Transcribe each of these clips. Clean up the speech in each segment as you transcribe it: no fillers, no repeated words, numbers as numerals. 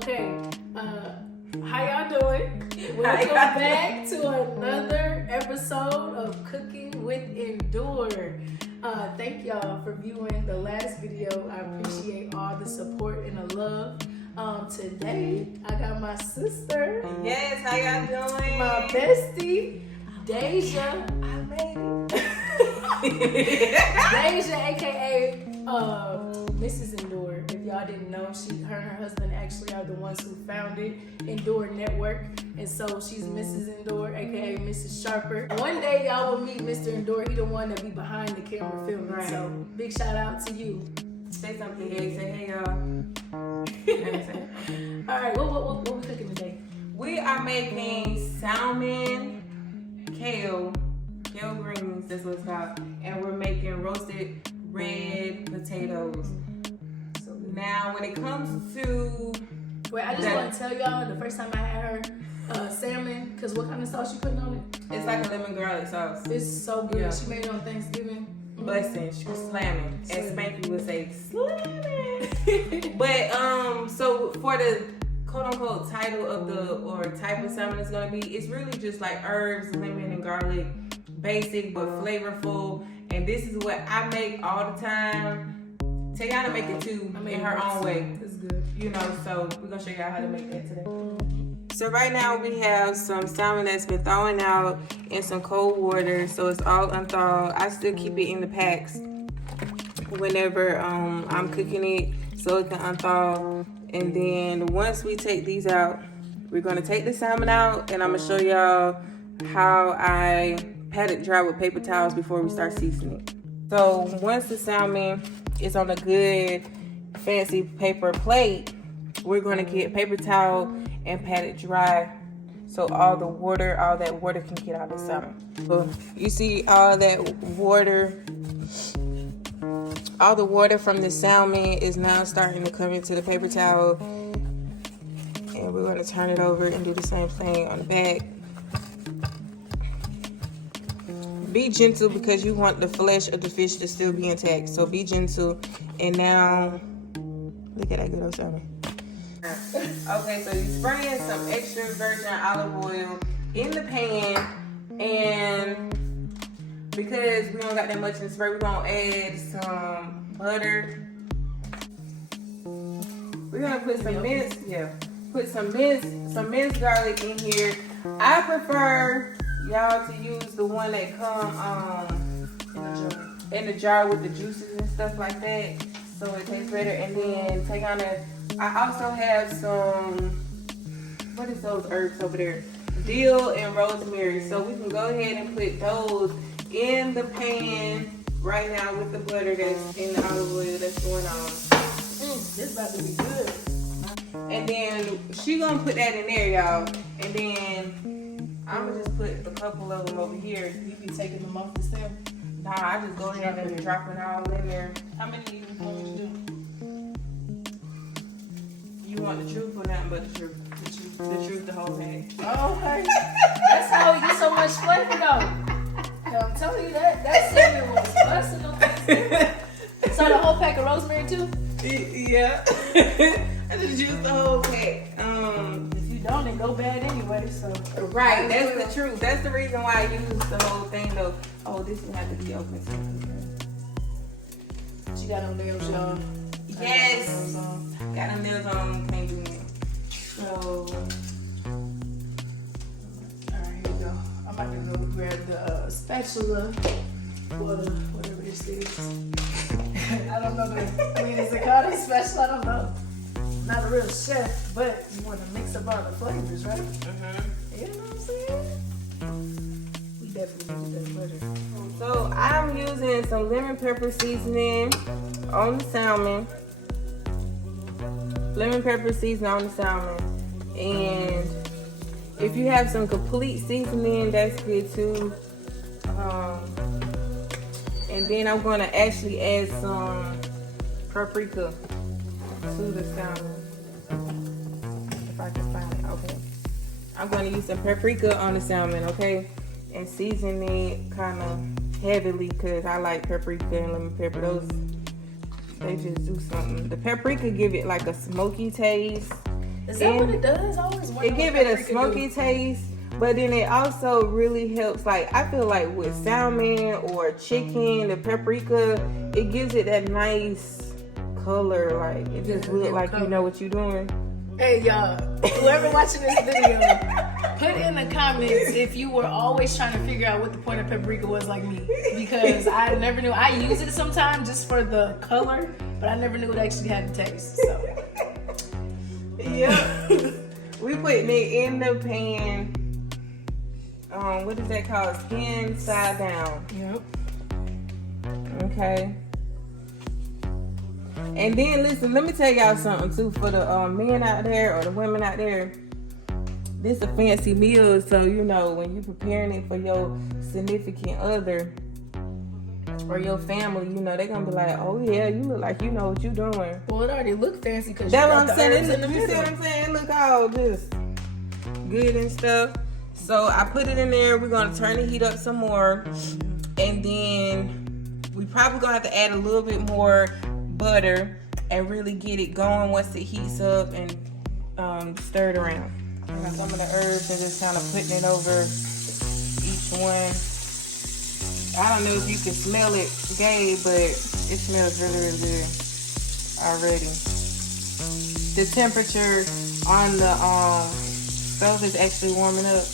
Okay, how y'all doing? Welcome back to another episode of Cooking with Endure. Thank y'all for viewing the last video. I appreciate all the support and the love. Today, I got my sister. Yes, how y'all doing? My bestie, Dashia. I made it. Dashia, aka Mrs. Endure. If y'all didn't know, her and her husband actually are the ones who founded Endure Network. And so she's Mrs. Endure, aka Mrs. Sharper. One day y'all will meet Mr. Endure. He the one that be behind the camera filming. Right. So big shout out to you. Say something, hey, say hey y'all. Alright, what we cooking today? We are making salmon, kale greens, that's what it's called. And we're making roasted red potatoes. So now when it comes to... Wait, I just want to tell y'all, the first time I had her salmon, because what kind of sauce you putting on it? It's like a lemon garlic sauce. It's so good. Yeah. She made it on Thanksgiving. Busting, she was slamming. As Spanky would say, slamming. But so for the quote unquote title of the or type of salmon it's gonna be, it's really just like herbs, lemon and garlic, basic but flavorful. And this is what I make all the time. Tayanna make it too in her own way. It's good. You know, so we're gonna show y'all how to make that today. So right now we have some salmon that's been thrown out in some cold water, so it's all unthawed. I still keep it in the packs whenever I'm cooking it so it can unthaw. And then once we take these out, we're gonna take the salmon out and I'm gonna show y'all how I pat it dry with paper towels before we start seasoning. So once the salmon is on a good fancy paper plate, we're gonna get paper towel and pat it dry so all that water can get out of the salmon. So you see all that water, all the water from the salmon is now starting to come into the paper towel. And we're gonna turn it over and do the same thing on the back. Be gentle because you want the flesh of the fish to still be intact. So be gentle. And now, look at that good old salmon. Okay, so you spray in some extra virgin olive oil in the pan, and because we don't got that much in the spray, we're gonna add some butter. We're gonna put some minced garlic in here. I prefer y'all to use the one that come in the jar with the juices and stuff like that, so it tastes better. And then Tayanna, I also have some, what is those herbs over there? Dill and rosemary. So we can go ahead and put those in the pan right now with the butter that's in the olive oil that's going on. This about to be good. And then she gonna put that in there, y'all. And then I'm gonna just put a couple of them over here. You be taking them off the stem? Nah, I just go ahead and drop it all in there. How many do you want me to do? You want the truth or nothing but the truth? The truth, the whole thing. Oh, okay. That's how we get so much flavor though. I'm telling you that salmon was busting on Thanksgiving. So the whole pack of rosemary too? Yeah. I just use the whole pack. If you don't, it go bad anyway. So right, that's the truth. That's the reason why I use the whole thing though. Oh, this one have to be open too. She got them nails, y'all. Yes. Got them nails on, can't do it. So, alright, here we go. I'm about to go grab the spatula or the whatever this is. I don't know is it called a spatula? I don't know. Not a real chef, but you want to mix up all the flavors, right? You know what I'm saying? We definitely need that butter. So I'm using some lemon pepper seasoning on the salmon. Lemon pepper seasoning on the salmon. And if you have some complete seasoning, that's good too. And then I'm going to actually add some paprika to the salmon. If I can find it, okay. I'm going to use some paprika on the salmon, okay? And season it kind of heavily because I like paprika and lemon pepper. Those, they just do something. The paprika give it like a smoky taste. Is that what it does? I always wonder. It give it a smoky taste, but then it also really helps. Like I feel like with salmon or chicken, the paprika, it gives it that nice color. Like it just look like you know what you're doing. Hey y'all, whoever watching this video, put in the comments if you were always trying to figure out what the point of paprika was like me. Because I never knew. I use it sometimes just for the color, but I never knew it actually had a taste. So. Yeah. We putting it in the pan. What is that called? Skin side down. Yep. Okay. And then listen, let me tell y'all something too for the men out there or the women out there. This a fancy meal, so you know when you preparing it for your significant other or your family, you know they're gonna be like, oh yeah, you look like you know what you doing. Well, it already look fancy because that's what I'm saying. You see what I'm saying? It look all just good and stuff. So I put it in there. We're gonna turn the heat up some more, and then we probably gonna have to add a little bit more butter and really get it going once it heats up and stir it around. I got some of the herbs and just kind of putting it over each one. I don't know if you can smell it, Gabe, but it smells really, really good already. The temperature on the stove is actually warming up.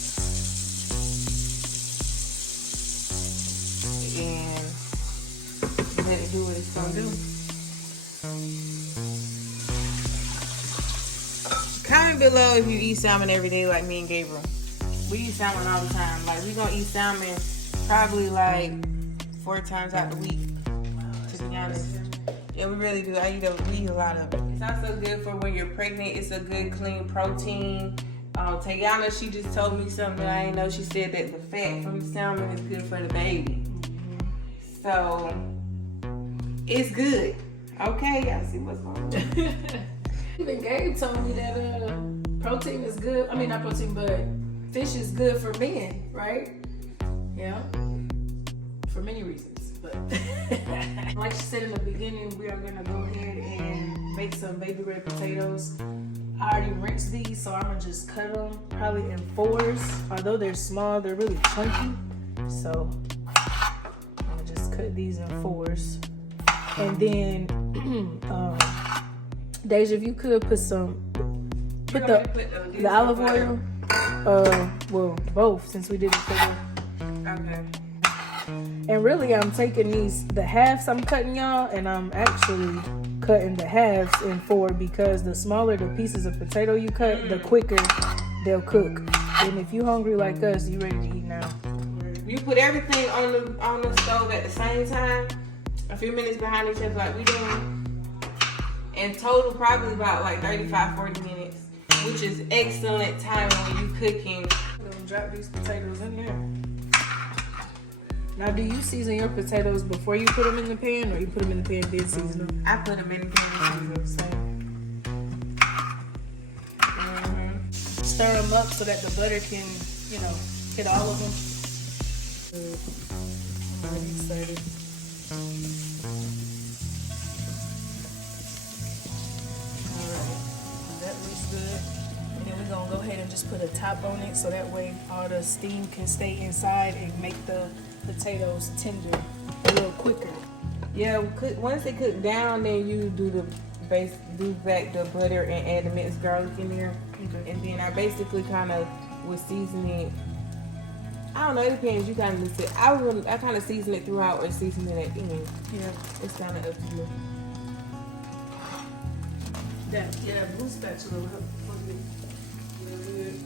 And let it do what it's gonna do. Comment below if you eat salmon every day like me and Gabriel. We eat salmon all the time. Like we gonna eat salmon probably like 4 times out the week, to be honest. Yeah, we really do. We eat a lot of it. It's also good for when you're pregnant. It's a good clean protein. Tayanna, she just told me something I didn't know. She said that the fat from the salmon is good for the baby. So it's good. Okay, y'all see what's going on. Even Gabe told me that protein is good. I mean, not protein, but fish is good for men, right? Yeah, for many reasons. But like she said in the beginning, we are gonna go ahead and make some baby red potatoes. I already rinsed these, so I'm gonna just cut them probably in 4s. Although they're small, they're really chunky. So I'm gonna just cut these in 4s. And then, Deja, if you could put the olive oil. Well, both, since we did it together. Okay. And really, I'm taking the halves I'm cutting, y'all, and I'm actually cutting the halves in 4 because the smaller the pieces of potato you cut, the quicker they'll cook. And if you hungry like us, you ready to eat now. You put everything on the stove at the same time, a few minutes behind each other like we doing. In total, probably about like 35-40 minutes, which is excellent time when you cooking. I'm gonna drop these potatoes in there. Now, do you season your potatoes before you put them in the pan, or you put them in the pan then season them? I put them in the pan and season them. Stir them up so that the butter can, hit all of them. I'm already excited. Alright, that looks good. And then we're gonna go ahead and just put a top on it so that way all the steam can stay inside and make the potatoes tender a little quicker. Yeah, once they cook down, then you do back the butter and add the minced garlic in there. Okay. And then I basically kind of was seasoning. I don't know, it depends. You kind of listen. I kind of season it throughout or season it at the end. Yeah, it's kind of up to you. That blue spatula will help good.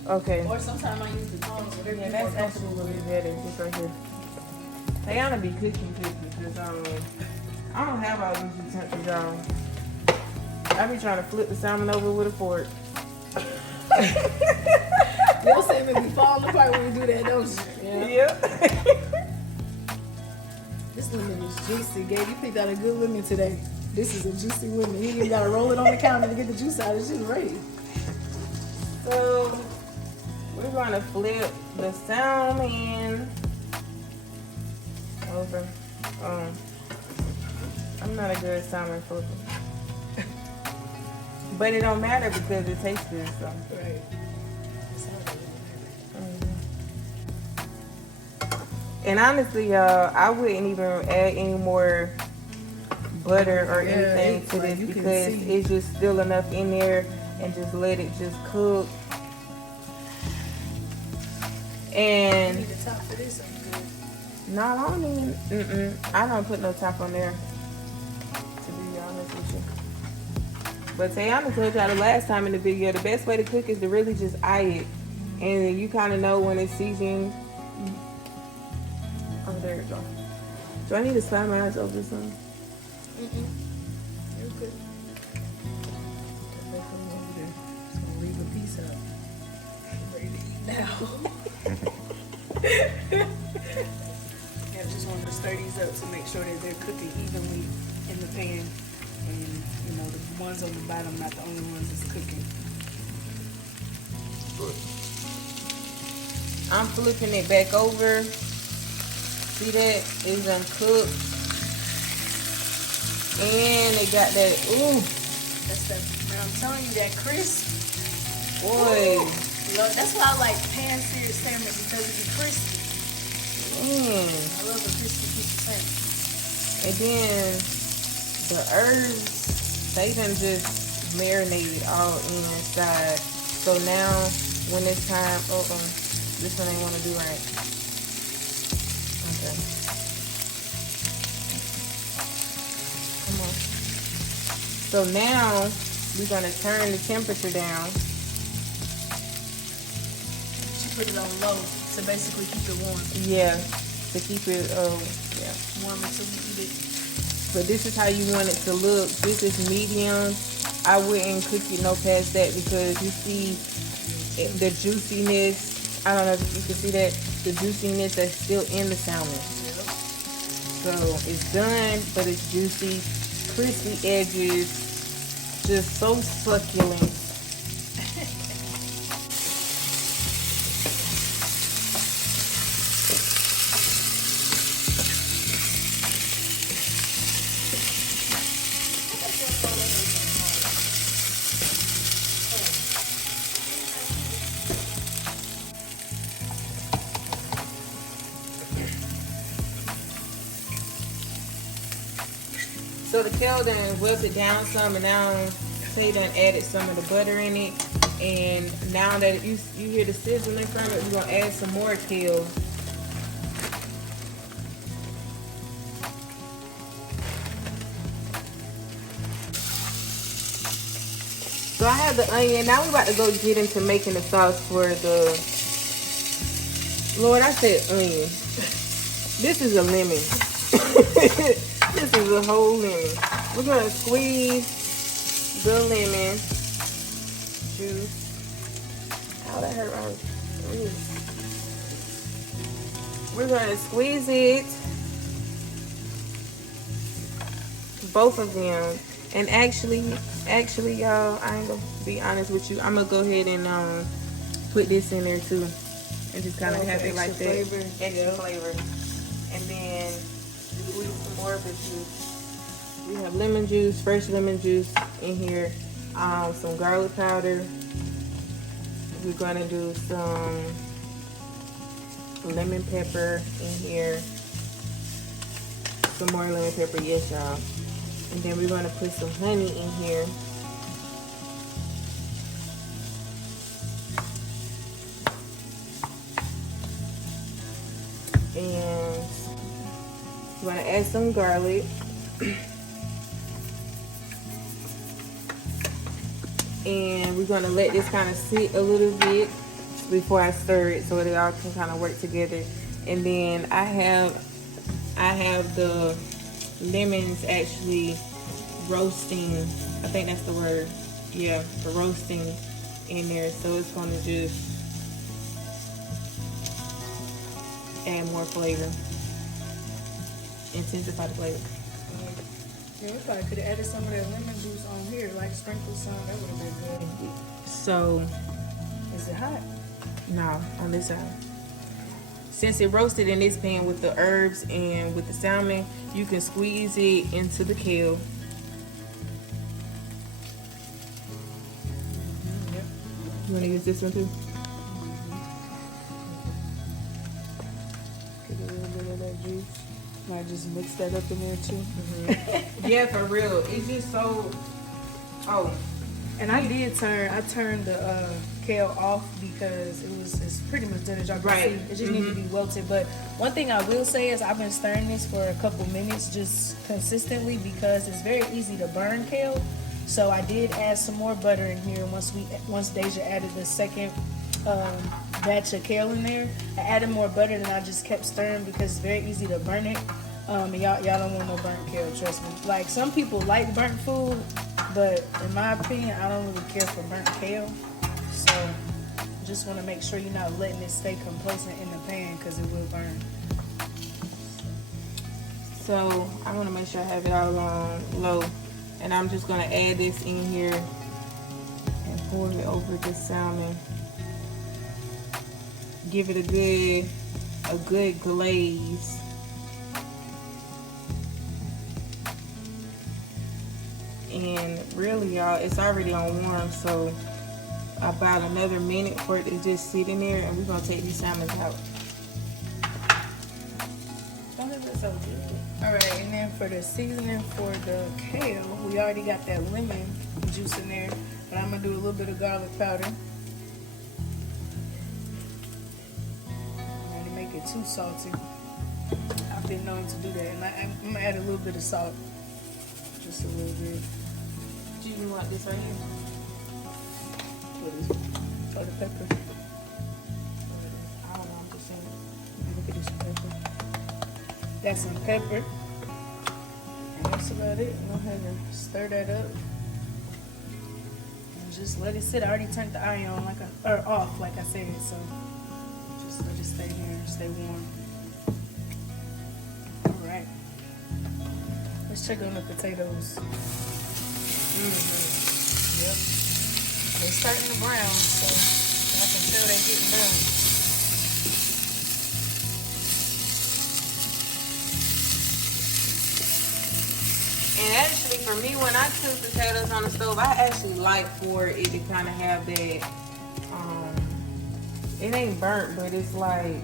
Okay. Or sometimes I use the tongs. So yeah, that's actually a little bit better. Just right here. Tayanna be cooking because I don't have all these utensils, y'all. I be trying to flip the salmon over with a fork. Your salmon be falling apart when you do that, don't you? Yeah. This lemon is juicy, Gabe. You picked out a good lemon today. This is a juicy lemon. You ain't even gotta roll it on the counter to get the juice out. It's just ready. So we're gonna flip the salmon over. I'm not a good salmon flipper. But it don't matter because it tastes good, so. Right. And honestly, y'all, I wouldn't even add any more butter or anything to this because it's just still enough in there, and just let it just cook. And You need a top for this, I'm good. no, I don't even. I don't put no top on there. To be honest with you. But Tayanna told y'all the last time in the video, the best way to cook is to really just eye it, and you kind of know when it's seasoned. Oh, there you go. Do I need to slide my eyes over this one? You're good. Just gonna leave a piece out. Ready to eat now. Yeah, I just wanted to stir these up to make sure that they're cooking evenly in the pan. And, you know, the ones on the bottom, not the only ones that's cooking. I'm flipping it back over. See that? It's uncooked. And it got that, ooh. That's the, man, I'm telling you, that crisp. Boy. Look, that's why I like pan-seared salmon, because it be crispy. Man. I love a crispy piece of salmon. And then the herbs, they done just marinated all inside. So now when it's time, this one ain't want to do right. Okay. Come on. So now we're gonna turn the temperature down. She put it on low to basically keep it warm. Yeah, to keep it Warm until we eat it. But this is how you want it to look. This is medium. I wouldn't cook it no past that because you see the juiciness. I don't know if you can see that. The juiciness that's still in the salmon. Yep. So it's done, but it's juicy, crispy edges, just so succulent. So the kale done wilted down some, and now Tay done added some of the butter in it. And now that you hear the sizzling from it, we're gonna add some more kale. So I have the onion. Now we're about to go get into making the sauce for the, Lord, I said onion. This is a lemon. This is a whole lemon. We're going to squeeze the lemon juice. Ow, that hurt my wrist. We're going to squeeze it. Both of them. And actually, y'all, I ain't going to be honest with you. I'm going to go ahead and put this in there too. And just kind of have it like that. Flavor. Extra flavor. And then squeeze some more of the juice. We have lemon juice, fresh lemon juice in here. Some garlic powder. We're gonna do some lemon pepper in here. Some more lemon pepper, yes, y'all. And then we're gonna put some honey in here. And we're gonna add some garlic. And we're gonna let this kind of sit a little bit before I stir it so they all can kind of work together. And then I have the lemons actually roasting. I think that's the word. Yeah, the roasting in there. So it's gonna just add more flavor. Intensify the flavor. Yeah, we probably could have added some of that lemon juice on here, like sprinkled some. That would have been good. So, Is it hot? no, on this side. Since it roasted in this pan with the herbs and with the salmon, you can squeeze it into the kale. You want to use this one too? Get a little bit of that juice. Might just mix that up in there too. Yeah, for real. It's just so. Oh. And I turned the kale off because it's pretty much done as y'all can see. It just needs to be wilted. But one thing I will say is I've been stirring this for a couple minutes just consistently because it's very easy to burn kale. So I did add some more butter in here once Deja added the second batch of kale in there. I added more butter and I just kept stirring because it's very easy to burn it. And y'all don't want no burnt kale, trust me. Like, some people like burnt food, but in my opinion, I don't really care for burnt kale. So just want to make sure you're not letting it stay complacent in the pan because it will burn. So I want to make sure I have it all on low. And I'm just going to add this in here and pour it over the salmon. Give it a good glaze. And really, y'all, it's already on warm, so about another minute for it to just sit in there, and we're gonna take these salmons out. Oh, that's so good. All right, and then for the seasoning for the kale, we already got that lemon juice in there, but I'm gonna do a little bit of garlic powder. Not to make it too salty. I've been known to do that, and I'm gonna add a little bit of salt, just a little bit. Do you want this right here? What is it? Oh, the pepper. I don't know, I'm just saying. Look at this pepper. That's some pepper. And that's about it. Go ahead and stir that up. And just let it sit. I already turned the iron on off, like I said, so just let it stay here and stay warm. Alright. Let's check on the potatoes. Yep. They're starting to brown, so I can tell they're getting done. And actually, for me, when I cook potatoes on the stove, I actually like for it to kind of have that, it ain't burnt, but it's like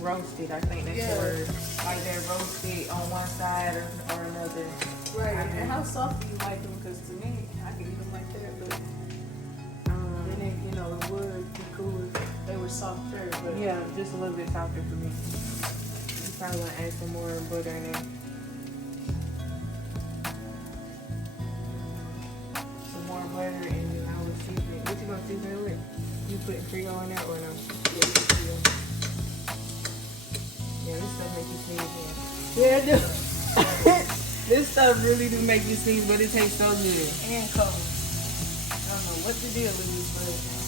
roasted, I think that's the word. Like they're roasted on one side or another. Right, and how soft do you like them? Because to me, I can eat them like that, but then it, it would be cool if they were softer. But yeah, just a little bit softer for me. You probably want to add some more butter in there. Some more butter, and then I will season it. What you gonna season it with? You putting Creole in there or no? Yeah, this stuff make you sneeze. yeah, it do. This stuff really do make you sneeze, but it tastes so good. And cold. I don't know what the deal is, but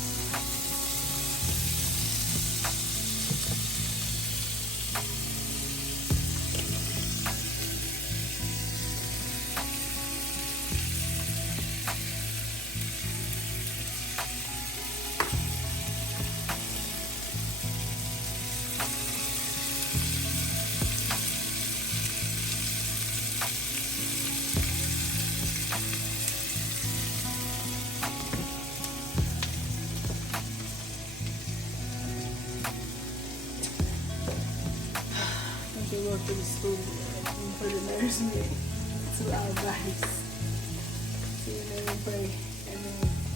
to go through the school for the nourishment to our bodies. See, and then pray.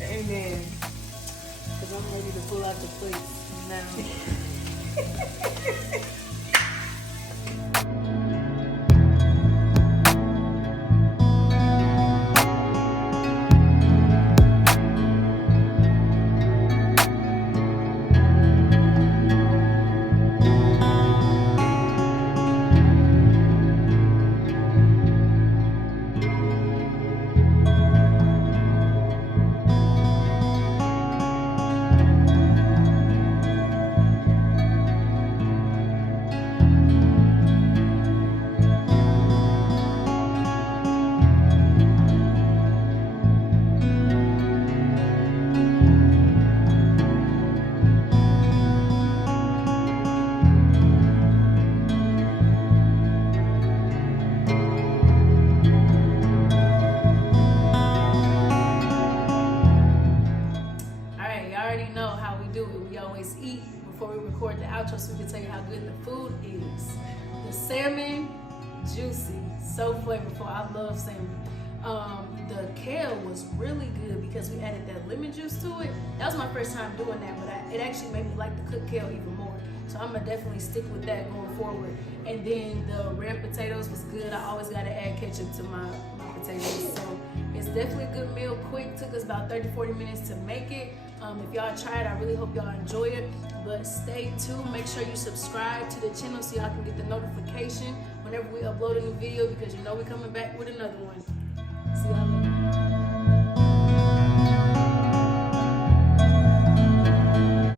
Amen. Because I'm ready to pull out the plates now. already know how we do it. We always eat before we record the outro so we can tell you how good the food is. The salmon, juicy, so flavorful. I love salmon. The kale was really good because we added that lemon juice to it. That was my first time doing that, but it actually made me like to cook kale even more. So I'm gonna definitely stick with that going forward. And then the red potatoes was good. I always gotta add ketchup to my potatoes. So it's definitely a good meal, quick. Took us about 30-40 minutes to make it. If y'all try it, I really hope y'all enjoy it. But stay tuned. Make sure you subscribe to the channel so y'all can get the notification whenever we upload a new video, because you know we're coming back with another one. See y'all later.